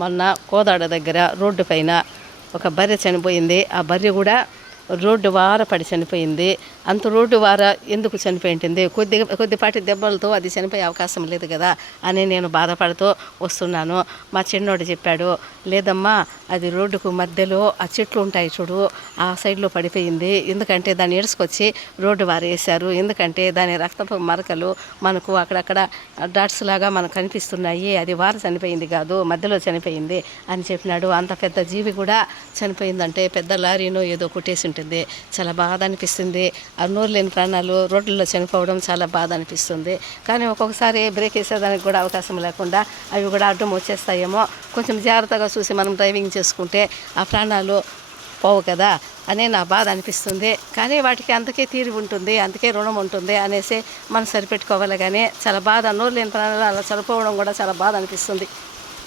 మొన్న కోదాడ దగ్గర రోడ్డు పైన ఒక బర్రె చనిపోయింది. ఆ బర్రె కూడా రోడ్డు వార పడి చనిపోయింది. అంత రోడ్డు వార ఎందుకు చనిపోయి ఉంటుంది? కొద్దిపాటి దెబ్బలతో అది చనిపోయే అవకాశం లేదు కదా అని నేను బాధపడుతూ వస్తున్నాను. మా చిన్నోడు చెప్పాడు, లేదమ్మా అది రోడ్డుకు మధ్యలో ఆ చెట్లు ఉంటాయి చూడు, ఆ సైడ్లో పడిపోయింది. ఎందుకంటే దాన్ని ఎడుచుకొచ్చి రోడ్డు వారు వేశారు. ఎందుకంటే దాని రక్తపు మరకలు మనకు అక్కడక్కడ డాట్స్ లాగా మనకు కనిపిస్తున్నాయి. అది వార చనిపోయింది కాదు, మధ్యలో చనిపోయింది అని చెప్పినాడు. అంత పెద్ద జీవి కూడా చనిపోయిందంటే పెద్ద లారీనో ఏదో కొట్టేసి ఉంటుంది. చాలా బాధ అనిపిస్తుంది. ఆ నోరు లేని ప్రాణాలు రోడ్లలో చనిపోవడం చాలా బాధ అనిపిస్తుంది. కానీ ఒక్కొక్కసారి బ్రేక్ వేసేదానికి కూడా అవకాశం లేకుండా అవి కూడా అడ్డం వచ్చేస్తాయేమో. కొంచెం జాగ్రత్తగా చూసి మనం డ్రైవింగ్ చేసుకుంటే ఆ ప్రాణాలు పోవు కదా అనే నా బాధ అనిపిస్తుంది. కానీ వాటికి అంతకే తీరి ఉంటుంది, అందుకే రుణం ఉంటుంది అనేసి మనం సరిపెట్టుకోవాలి. కానీ చాలా బాధ, నోరు లేని ప్రాణాలు అలా చనిపోవడం కూడా చాలా బాధ అనిపిస్తుంది.